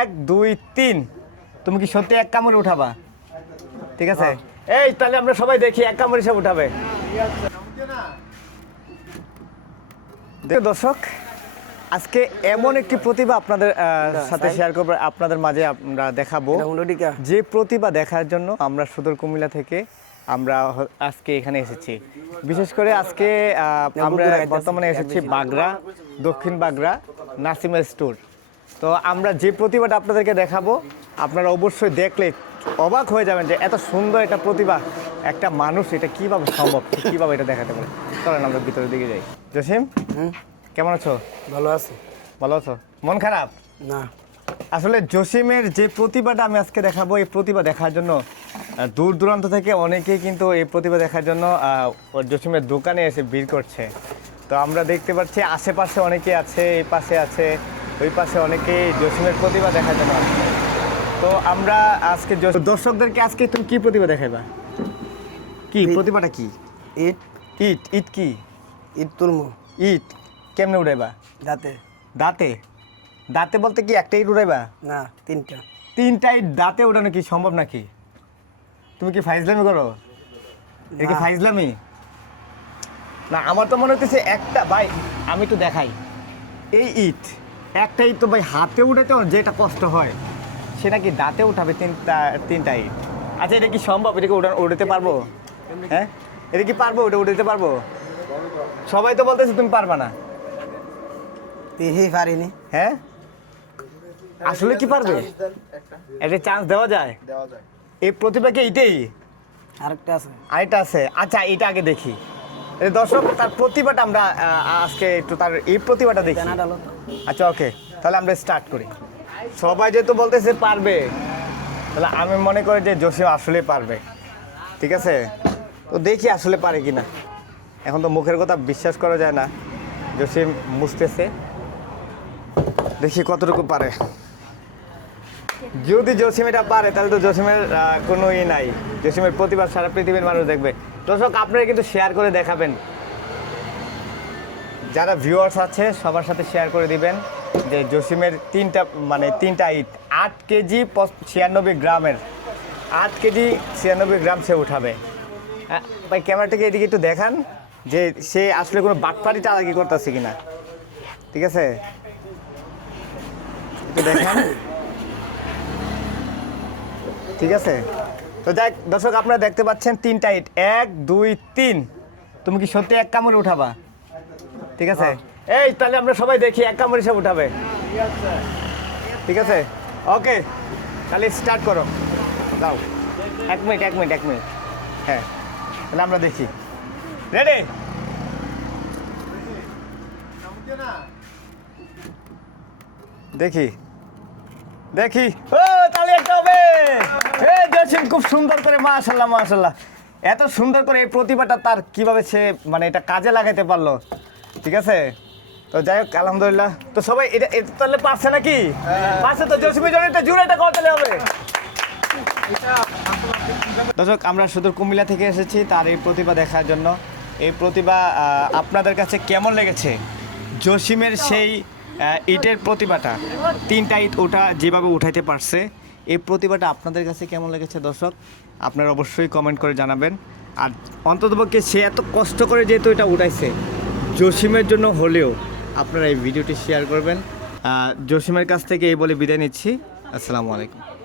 1 2 3 তুমি কি সত্যি এক কামড়ে উঠাবা? ঠিক আছে, এই তাহলে আমরা সবাই দেখি এক কামড়ে সব উঠাবে। দেখো দর্শক, আজকে এমন একটি প্রতিভা আপনাদের সাথে শেয়ার করব, আপনাদের মাঝে আমরা দেখাবো যে প্রতিভা দেখার জন্য আমরা সুদূর কুমিল্লা থেকে আমরা আজকে এখানে এসেছি। বিশেষ করে আজকে আমরা বর্তমানে এসেছি বাগড়া, দক্ষিণ বাগড়া নাসিমা স্টোর। তো আমরা যে প্রতিভাটা আপনাদেরকে দেখাবো, আপনারা অবশ্যই দেখলে অবাক হয়ে যাবেন যে এত সুন্দর একটা প্রতিভা একটা মানুষ এটা কীভাবে সম্ভব, কীভাবে এটা দেখাতে পারে। চলেন আমরা ভিতরের দিকে যাই। জসিম, কেমন আছো? ভালো আছি। ভালো আছো? মন খারাপ না, আসলে জসিমের যে প্রতিভাটা আমি আজকে দেখাবো, এই প্রতিভা দেখার জন্য দূর দূরান্ত থেকে অনেকেই কিন্তু এই প্রতিভা দেখার জন্য জসিমের দোকানে এসে ভিড় করছে। তো আমরা দেখতে পাচ্ছি আশেপাশে অনেকে আছে, এই পাশে আছে, ওই পাশে অনেকেই জসিমের প্রতিভা দেখার জন্য আসছে। তো আমরা আজকে দর্শকদেরকে আজকে তুমি কি প্রতিভা দেখাইবা? কি প্রতিভাটা কি? ইট। ইট? ইট কি? ইট তুলমু। ইট কেমনে উড়াইবা? দাঁতে। দাঁতে? দাঁতে বলতে কি একটা ইট উড়াইবা? না, তিনটা। তিনটা ইট দাঁতে উঠানো কি সম্ভব নাকি? তুমি কি ফাইজলামি করো? এটা কি ফাইজলামি? না, আমার তো মনে হচ্ছে একটা, ভাই আমি তো দেখাই, এই ইট একটা ইট তো ভাই হাতে উঠাতে যেটা কষ্ট হয় সেটা কি দাঁতে উঠাবে তিনটা ইট? আচ্ছা, এটা কি সম্ভব? এটা কি উঠাতে পারবো? হ্যাঁ, এটা কি পারবো? ওটা উঠাতে পারবো? সবাই তো বলতেছে তুমি পারবা না। পারিনি। হ্যাঁ, আসলে কি পারবে? একটা চান্স দেওয়া যায়? এই প্রতিভাকে এইটাই? আরেকটা আছে। আরেকটা আছে? আচ্ছা, এটা আগে দেখি। দর্শক, তার প্রতিভাটা আমরা আজকে একটু তার এই প্রতিভাটা দেখি। আচ্ছা ওকে, তাহলে আমরা স্টার্ট করি। সবাই যেহেতু বলতেছে পারবে, তাহলে আমি মনে করি যে জসিম আসলে পারবে। ঠিক আছে, তো দেখি আসলে পারে কিনা। এখন তো মুখের কথা বিশ্বাস করা যায় না। জসিম মুছতেছে, দেখি কতটুকু পারে। যদি জসিম এটা পারে তাহলে তো জসিমের কোনো নাই, জসিমের প্রতিভা সারা পৃথিবীর মানুষ দেখবে। দর্শক, আপনারা কিন্তু শেয়ার করে দেখাবেন, যারা ভিউয়ার্স আছে সবার সাথে শেয়ার করে দিবেন যে জসিমের তিনটা ইট 8 কেজি 96 গ্রামের, 8 কেজি 96 গ্রাম সে উঠাবে। ভাই ক্যামেরাটাকে এদিকে একটু দেখান যে সে আসলে কোনো বাটপাড়ি চালাকি করতেছে কিনা। ঠিক আছে, একটু দেখান। ঠিক আছে, তো যাই দর্শক, আপনারা দেখতে পাচ্ছেন তিনটা ইট 1 2 3 তুমি কি সত্যি এক কামড়ে উঠাবা? ঠিক আছে, এই তাহলে আমরা সবাই দেখি এক কামড়ে সব উঠাবে। ঠিক আছে, ওকে, তাহলে স্টার্ট করো। দাও 1 মিনিট 1 মিনিট 1 মিনিট। হ্যাঁ, তাহলে আমরা দেখি। রেডি? দেখি দেখি। ও তাহলে একটা হবে। এই জসিম খুব সুন্দর করে, মাশাআল্লাহ মাশাআল্লাহ, এত সুন্দর করে এই প্রতিভাটা তার কিভাবে সে এটা কাজে লাগাতে পারলো। ঠিক আছে, তো যাই হোক আলহামদুলিল্লাহ। তো সবাই এটা তাহলে পারছে নাকি? পারছে তো। জসিমের জন্য একটা জোরে একটা করতে হবে। দর্শক, আমরা সুদূর কুমিল্লা থেকে এসেছি তার এই প্রতিভা দেখার জন্য। এই প্রতিভা আপনাদের কাছে কেমন লেগেছে? জসিমের সেই ইটের প্রতিভাটা, তিনটা ইট ওটা যেভাবে উঠাইতে পারছে, এই প্রতিভাটা আপনাদের কাছে কেমন লেগেছে দর্শক? আপনারা অবশ্যই কমেন্ট করে জানাবেন। আর অন্ততপক্ষে সে এত কষ্ট করে যেহেতু এটা উঠাইছে, জসিমের জন্য হলেও আপনারা এই ভিডিওটি শেয়ার করবেন। জসিমের কাছ থেকে এই বলে বিদায় নিচ্ছি। আসসালামু আলাইকুম।